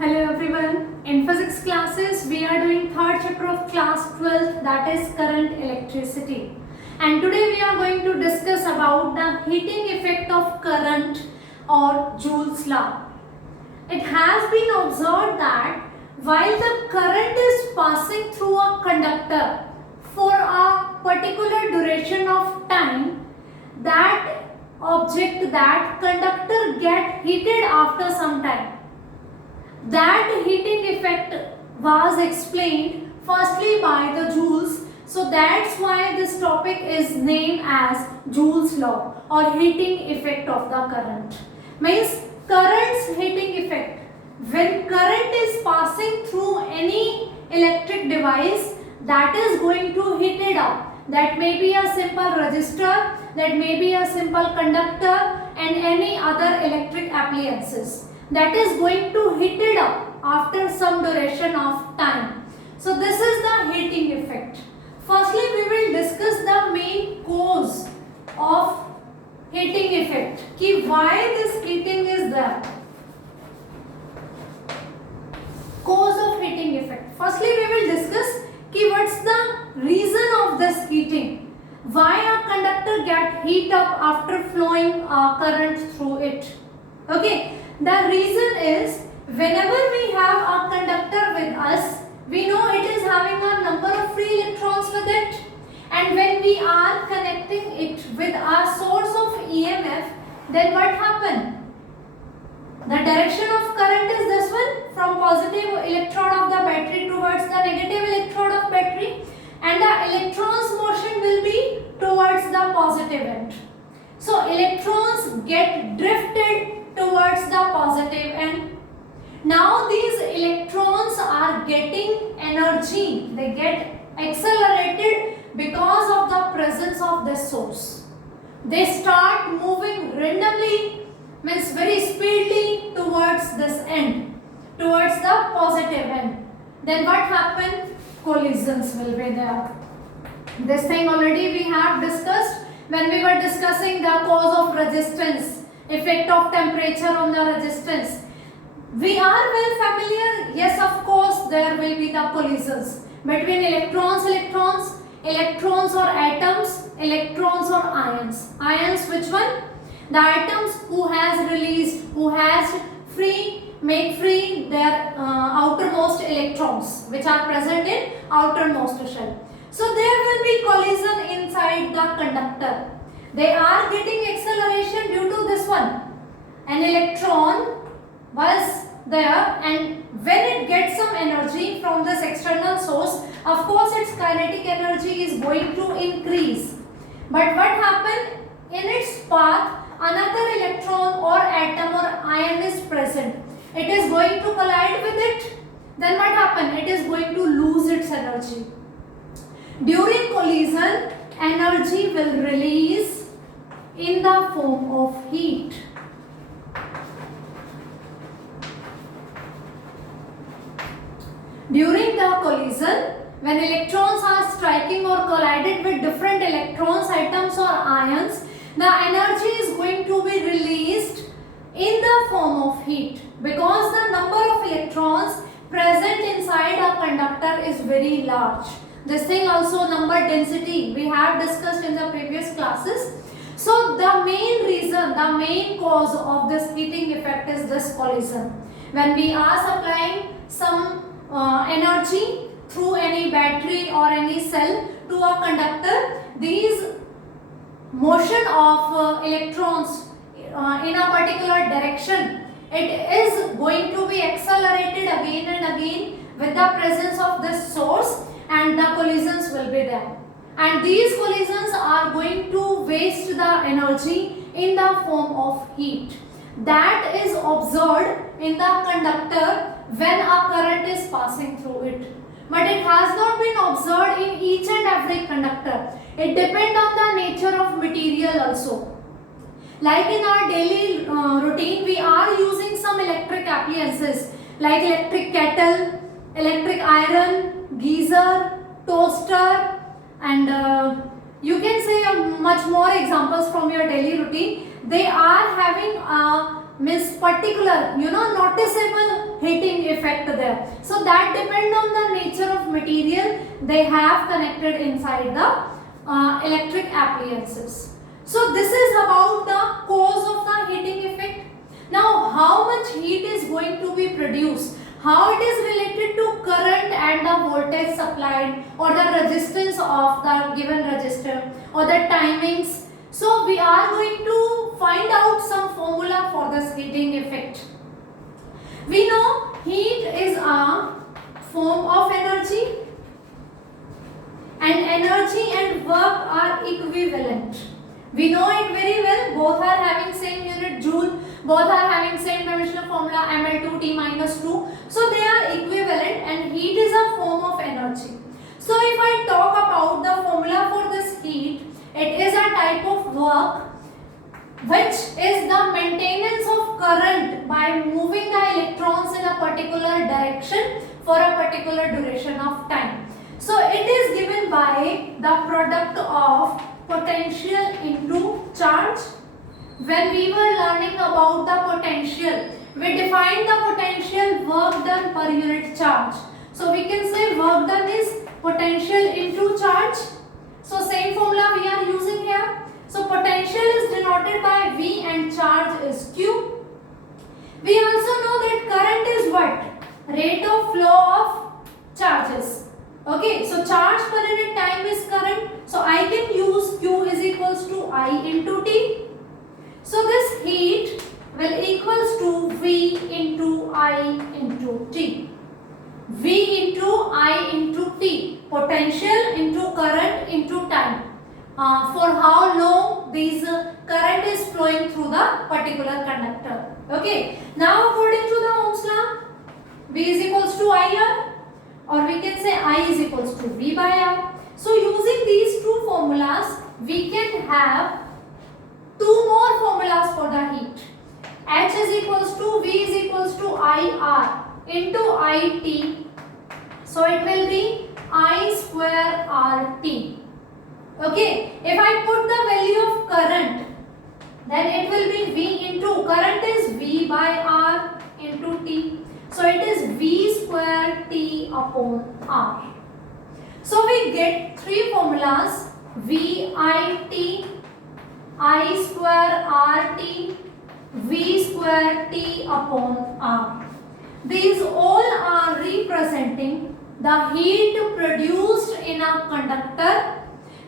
Hello everyone. In physics classes, we are doing third chapter of class 12, that is current electricity. And today we are going to discuss about the heating effect of current or Joule's law. It has been observed that while the current is passing through a conductor for a particular duration of time, that object, that conductor get heated after some time. That heating effect was explained firstly by the Joule's. So that's why this topic is named as Joule's law or heating effect of the current. Means current's heating effect. When current is passing through any electric device, that is going to heat it up. That may be a simple resistor, that may be a simple conductor and any other electric appliances. That is going to heat it up after some duration of time. So this is the heating effect. Firstly, we will discuss the main cause of heating effect. Ki why this heating is there? Cause of heating effect. Firstly, we will discuss ki what's the reason of this heating. Why a conductor get heat up after flowing current through it. Okay. The reason is whenever we have a conductor with us, we know it is having a number of free electrons with it, and when we are connecting it with our source of EMF, then what happens? The direction of current is this one, from positive electrode of the battery towards the negative electrode of battery, and the electrons motion will be towards the positive end. So electrons get drifted towards the positive end. Now these electrons are getting energy, they get accelerated because of the presence of this source. They start moving randomly, means very speedily towards this end, towards the positive end. Then what happens? Collisions will be there. This thing already we have discussed when we were discussing the cause of resistance, effect of temperature on the resistance. We are well familiar, yes, of course there will be the collisions between electrons or atoms, electrons or ions. Ions, which one? The atoms who has released, who has made free their outermost electrons which are present in outermost shell. So there will be collision inside the conductor. They are getting acceleration due to this one. An electron was there, and when it gets some energy from this external source, of course its kinetic energy is going to increase. But what happened? In its path, another electron or atom or ion is present. It is going to collide with it. Then what happened? It is going to lose its energy. During collision, energy will release in the form of heat. During the collision, when electrons are striking or collided with different electrons, atoms or ions, the energy is going to be released in the form of heat, because the number of electrons present inside a conductor is very large. This thing also, number density, we have discussed in the previous classes. So the main reason, the main cause of this heating effect is this collision. When we are supplying some energy through any battery or any cell to a conductor, these motion of electrons in a particular direction, it is going to be accelerated again and again with the presence of this source, and the collisions will be there. And these collisions are going to waste the energy in the form of heat. That is observed in the conductor when a current is passing through it. But it has not been observed in each and every conductor. It depends on the nature of material also. Like in our daily routine, we are using some electric appliances like electric kettle, electric iron, geyser, toaster, and you can say much more examples from your daily routine. They are having a means particular, noticeable heating effect there. So that depend on the nature of material they have connected inside the electric appliances. So this is about the cause of the heating effect. Now how much heat is going to be produced? How it is related to current and the voltage supplied, or the resistance of the given resistor, or the timings. So we are going to find out some formula for this heating effect. We know heat is a form of energy, and energy and work are equivalent. We know it very well, both are having same unit joule, both are having same dimensional formula ml2t minus 2. So they are equivalent, and heat is a form of energy. So if I talk about the formula for this heat, it is a type of work which is the maintenance of current by moving the electrons in a particular direction for a particular duration of time. So it is given by the product of potential into charge. When we were learning about the potential, we defined the potential work done per unit charge. So we can say work done is potential into charge. So same formula we are using here. So potential is denoted by V and charge is Q. We also know that current is what? Rate of flow of charges. Okay, so charge per unit time is current. So I can use Q is equals to I into T. So this heat will equals to V into I into T. V into I into T. Potential into current into time. For how long this current is flowing through the particular conductor. Okay. Now according to the Ohm's law, V is equals to IR, or we can say I is equals to V by R. So using these two formulas, we can have two more formulas for the heat. H is equals to V is equals to IR into IT. So it will be I square RT. Okay, if I put the value of current, then it will be V into, current is V by R into T. So it is V square T upon R. So we get three formulas: VIT, I square RT, V square T upon R. These all are representing the heat produced in a conductor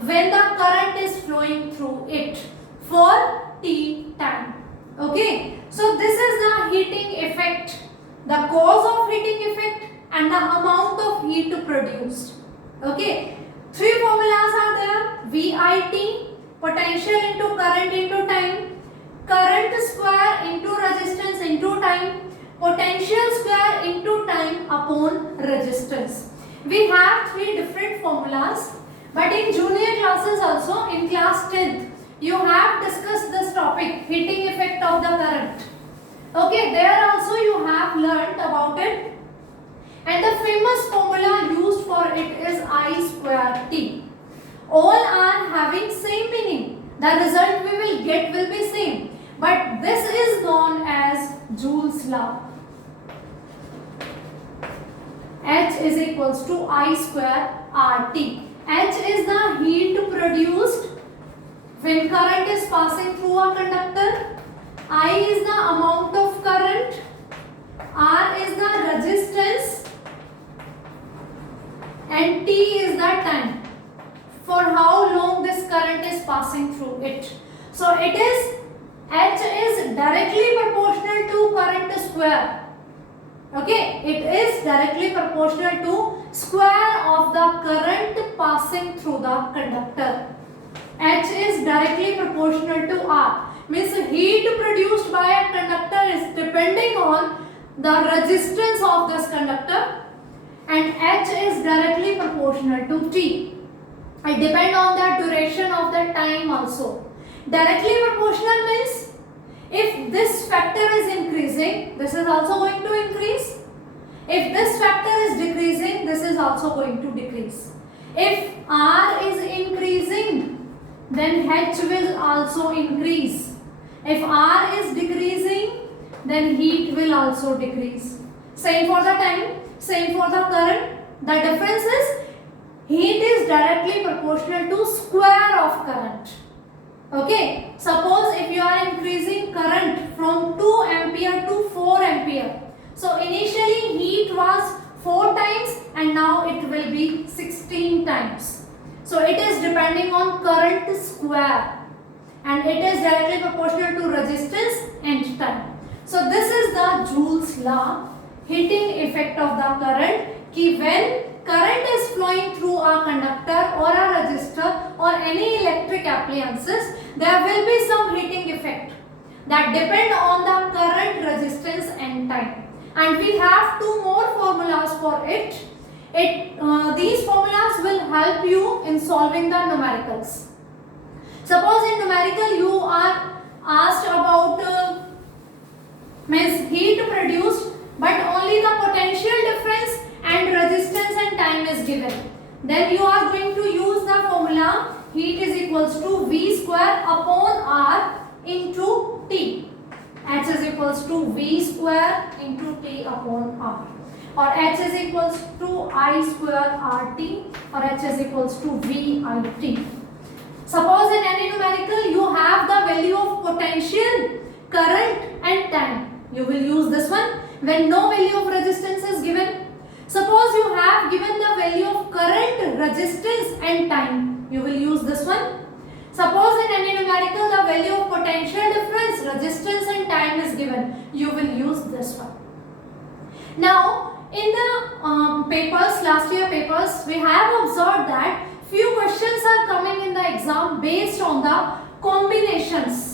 when the current is flowing through it for T time. Okay, so this is the heating effect, the cause of heating effect and the amount of heat produced. Okay, three formulas are there: VIT, potential into current into time, current square into resistance into time, potential square into time upon resistance. We have three different formulas, but in junior classes also, in class 10th, you have discussed this topic, heating effect of the current. Okay, there also you have learnt about it, and the famous formula used for it is I square T. All are having same meaning. The result we will get will be same, but this is known as Joule's law. H is equals to I square RT. H is the heat produced when current is passing through a conductor. I is the amount of current. R is the resistance. And T is the time. For how long this current is passing through it. So it is, H is directly proportional to current square. Okay, it is directly proportional to square of the current passing through the conductor. H is directly proportional to R. Means heat produced by a conductor is depending on the resistance of this conductor, and H is directly proportional to T. It depends on the duration of the time also. Directly proportional means if this factor is increasing, this is also going to increase. If this factor is decreasing, this is also going to decrease. If R is increasing, then H will also increase. If R is decreasing, then heat will also decrease. Same for the time, same for the current. The difference is heat is directly proportional to square of current. Okay, suppose if you are increasing current from 2 ampere to 4 ampere. So initially heat was 4 times and now it will be 16 times. So it is depending on current square and it is directly proportional to resistance and time. So this is the Joule's law, heating effect of the current, कि when current is flowing through a conductor or a resistor or any electric appliances, there will be some heating effect that depend on the current, resistance and time. And we have two more formulas for it. These formulas will help you in solving the numericals. Suppose in numerical you are asked about means heat produced, but only the potential difference and resistance and time is given. Then you are going to use the formula heat is equals to V square upon R into T. H is equals to V square into T upon R, or H is equals to I square RT, or H is equals to VIT. Suppose in any numerical you have the value of potential, current and time. You will use this one. When no value of resistance is given, suppose you have given the value of current, resistance and time, you will use this one. Suppose in any numerical the value of potential difference, resistance and time is given, you will use this one. Now in the papers, last year papers, we have observed that few questions are coming in the exam based on the combinations.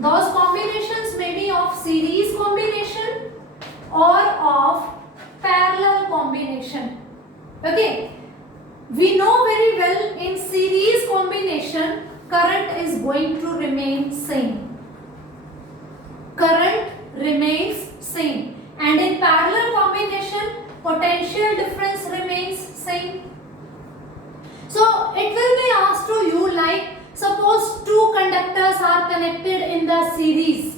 Those combinations may be of series combination or of parallel combination. Okay. We know very well in series combination current is going to remain same. Current remains same. And in parallel combination potential difference remains same. So it will be asked to you like suppose two conductors are connected in the series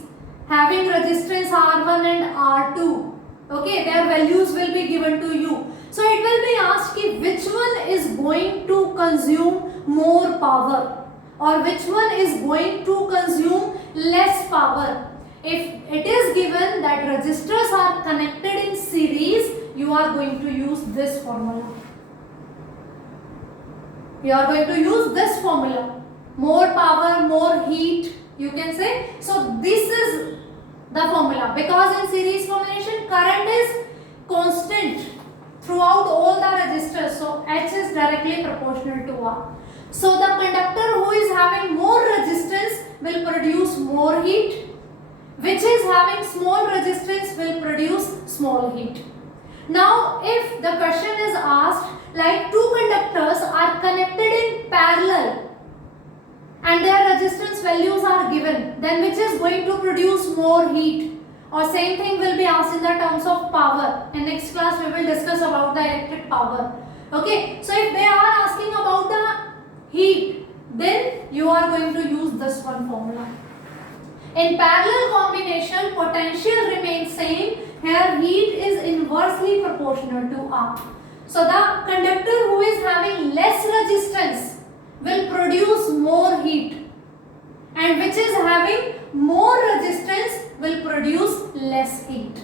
having resistance R1 and R2. Okay, their values will be given to you. So it will be asked which one is going to consume more power or which one is going to consume less power. If it is given that resistors are connected in series, you are going to use this formula. You are going to use this formula. More power, more heat, you can say. So this is the formula, because in series combination current is constant throughout all the resistors. So H is directly proportional to R. So the conductor who is having more resistance will produce more heat, which is having small resistance will produce small heat. Now if the question is asked like two conductors are connected in parallel and their resistance values are given, then which is going to produce more heat? Or same thing will be asked in the terms of power. In next class we will discuss about the electric power. Okay, so if they are asking about the heat, then you are going to use this one formula. In parallel combination potential remains same. Here heat is inversely proportional to R. So the conductor who is having less resistance will produce more heat, and which is having more resistance will produce less heat.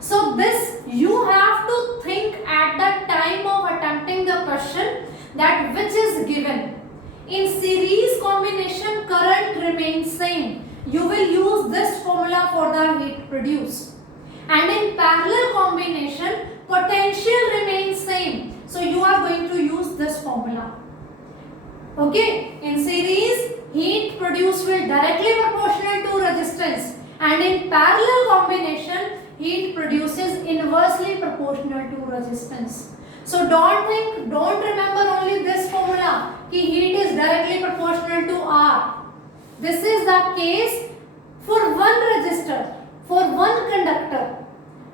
So this you have to think at the time of attempting the question that which is given. In series combination current remains same. You will use this formula for the heat produced. And in parallel combination potential remains same. So you are going to use this formula. Okay, in series heat produced will directly proportional to resistance, and in parallel combination heat produces inversely proportional to resistance. So don't remember only this formula कि heat is directly proportional to R. This is the case for one resistor, for one conductor.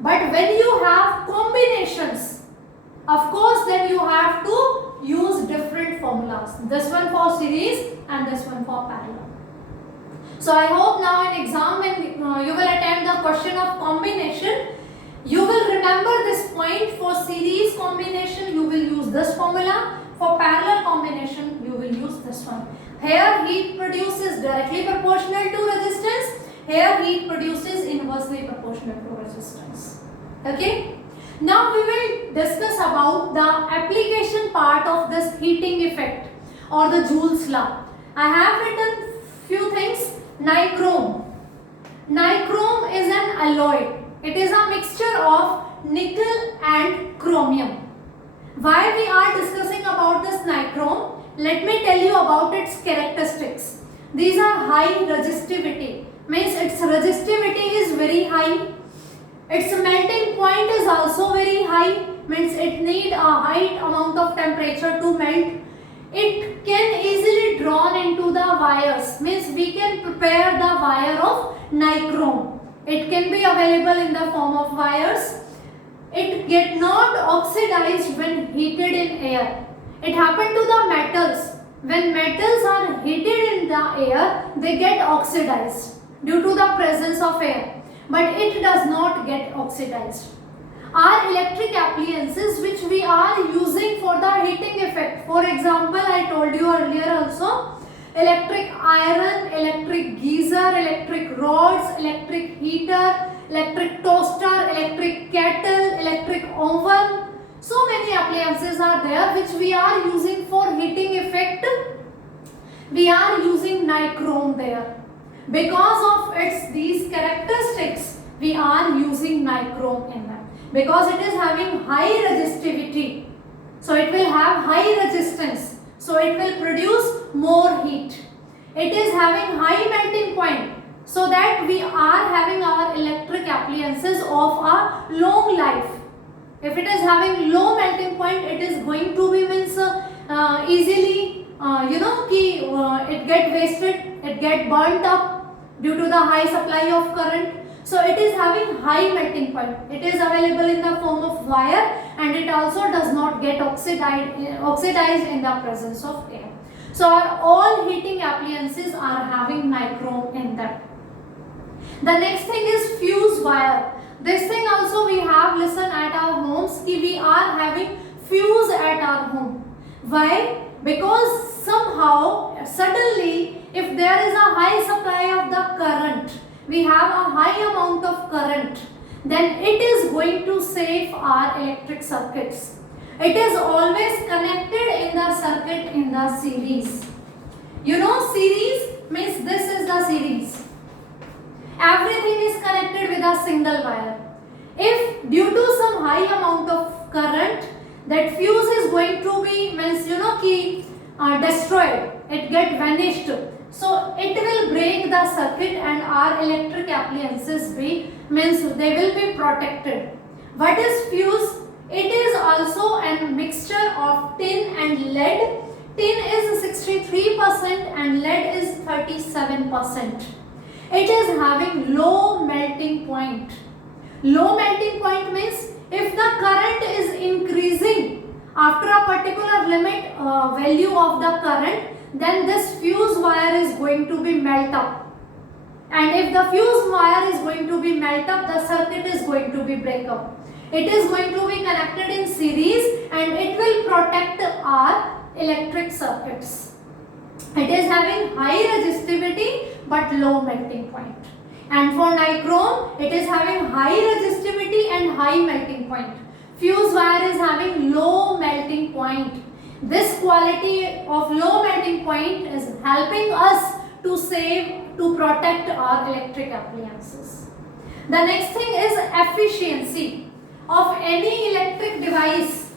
But when you have combinations, of course then you have to use different formulas. This one for series and this one for parallel. So I hope now in exam when you will attempt the question of combination, you will remember this point. For series combination you will use this formula, for parallel combination you will use this one. Here heat produces directly proportional to resistance, here heat produces inversely proportional to resistance. Okay. Now we will discuss about the application part of this heating effect or the Joule's law. I have written few things. Nichrome. Nichrome is an alloy. It is a mixture of nickel and chromium. Why we are discussing about this nichrome? Let me tell you about its characteristics. These are high resistivity. Means its resistivity is very high. Its melting point is also very high. Means it need a high amount of temperature to melt. It can easily drawn into the wires. Means we can prepare the wire of nichrome. It can be available in the form of wires. It get not oxidized when heated in air. It happened to the metals. When metals are heated in the air, they get oxidized due to the presence of air. But it does not get oxidized. Are electric appliances which we are using for the heating effect. For example, I told you earlier also, electric iron, electric geyser, electric rods, electric heater, electric toaster, electric kettle, electric oven. So many appliances are there which we are using for heating effect. We are using nichrome there. Because of its these characteristics, we are using nichrome in them. Because it is having high resistivity, so it will have high resistance, so it will produce more heat. It is having high melting point, so that we are having our electric appliances of a long life. If it is having low melting point, it is going to be easily it get wasted, it get burnt up due to the high supply of current. So it is having high melting point. It is available in the form of wire, and it also does not get oxidized in the presence of air. So our all heating appliances are having nichrome in them. The next thing is fuse wire. This thing also we have listen at our homes. We are having fuse at our home. Why? Because somehow suddenly if there is a high supply of the current, we have a high amount of current, then it is going to save our electric circuits. It is always connected in the circuit in the series. You know, series means this is the series. Everything is connected with a single wire. If due to some high amount of current, that fuse is going to be destroyed, it get vanished. So it will break the circuit and our electric appliances they will be protected. What is fuse? It is also a mixture of tin and lead. Tin is 63% and lead is 37%. It is having low melting point. Low melting point means if the current is increasing after a particular limit value of the current, then this fuse wire is going to be melt up. And if the fuse wire is going to be melt up, the circuit is going to be break up. It is going to be connected in series and it will protect our electric circuits. It is having high resistivity but low melting point. And for nichrome, it is having high resistivity and high melting point. Fuse wire is having low melting point. This quality of low melting point is helping us to protect our electric appliances. The next thing is efficiency of any electric device.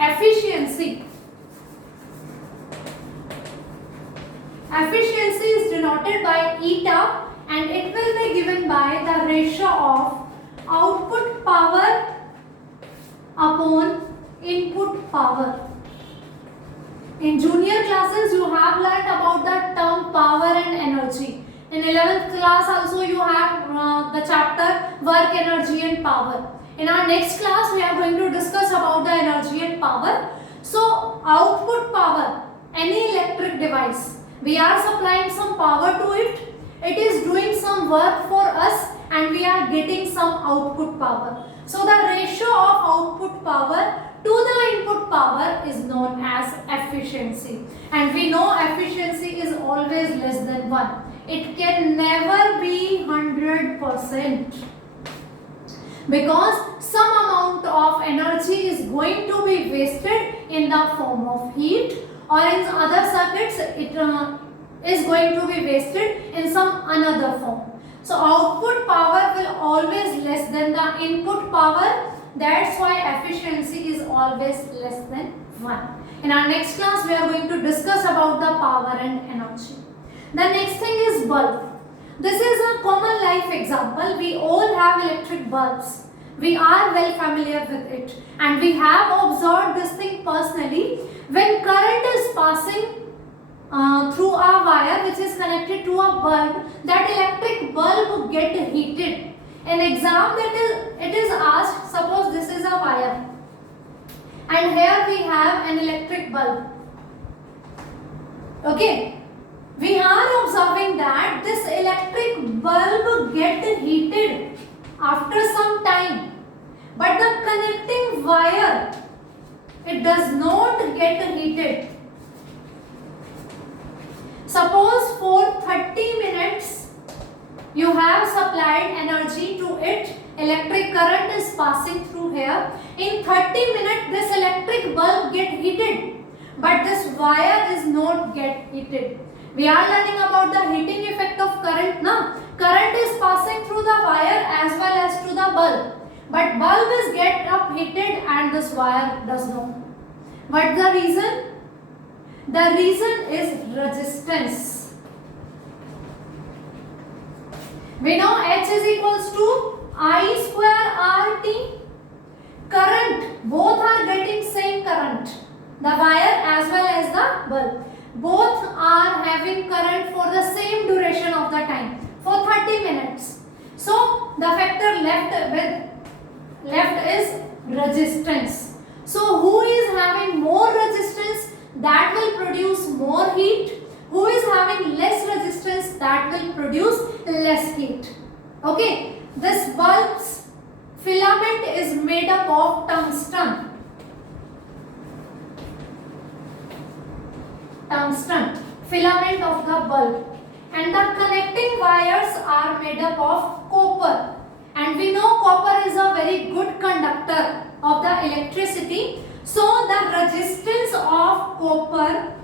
Efficiency. Efficiency is denoted by eta and it will be given by the ratio of output power upon input power. In junior classes you have learnt about the term power and energy. In 11th class also you have the chapter work, energy and power. In our next class we are going to discuss about the energy and power. output power, any electric device, we are supplying some power to it, it is doing some work for us and we are getting some output power. So the ratio of output power to the input power is known as efficiency, and we know efficiency is always less than 1. It can never be 100%, because some amount of energy is going to be wasted in the form of heat, or in other circuits it is going to be wasted in some another form. So output power will always less than the input power. That's why efficiency is always less than 1. In our next class we are going to discuss about the power and energy. The next thing is bulb. This is a common life example. We all have electric bulbs. We are well familiar with it, and we have observed this thing personally. When current is passing through a wire which is connected to a bulb, that electric bulb get heated. In exam it is asked, suppose this is a wire and here we have an electric bulb. Okay, we are observing that this electric bulb get heated after some time, but the connecting wire, it does not get heated. Suppose for 30 minutes you have supplied energy to it, electric current is passing through here. In 30 minutes this electric bulb get heated, but this wire is not get heated. We are learning about the heating effect of current now. Current is passing through the wire as well as to the bulb, but bulb is get up heated and this wire does not. What's the reason? The reason is resistance. We know H is equals to I square RT. Current, both are getting same current, the wire as well as the bulb. Both are having current for the same duration of the time, for 30 minutes. So the factor left is resistance. So who is having more resistance, that will produce more heat. Who is having less resistance, that will produce less heat. Okay, this bulb's filament is made up of tungsten. Tungsten, filament of the bulb, and the connecting wires are made up of copper, and we know copper is a very good conductor of the electricity. So the resistance of copper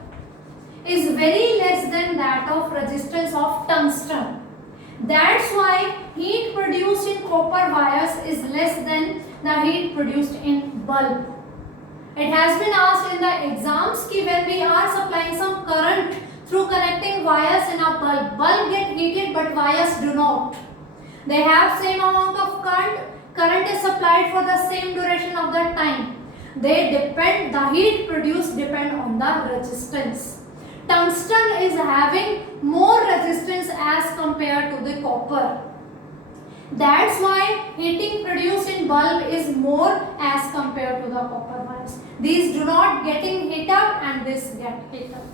is very less than that of resistance of tungsten. That's why heat produced in copper wires is less than the heat produced in bulb. It has been asked in the exams कि when we are supplying some current through connecting wires in a bulb, bulb get heated but wires do not. They have same amount of current is supplied for the same duration of the time. They depend, the heat produced depend on the resistance. Tungsten is having more resistance as compared to the copper. That's why heating produced in bulb is more as compared to the copper wires. These do not getting heat up and this get heat up.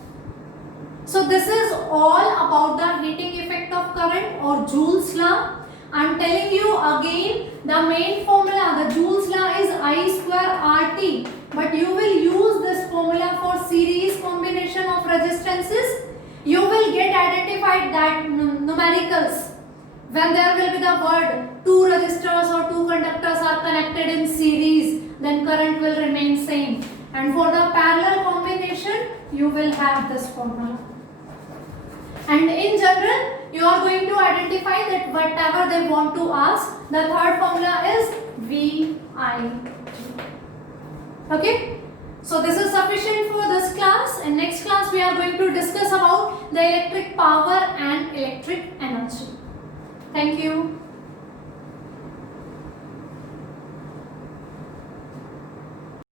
So this is all about the heating effect of current or Joule's law. I am telling you again, the main formula, the Joule's law is I square RT, but you will use this formula for series combination of resistances. You will get identified that numericals. When there will be the word two resistors or two conductors are connected in series, then current will remain same. And for the parallel combination, you will have this formula. And in general, you are going to identify that whatever they want to ask, the third formula is VIT. Okay? So this is sufficient for this class. In next class, we are going to discuss about the electric power and electric energy. Thank you.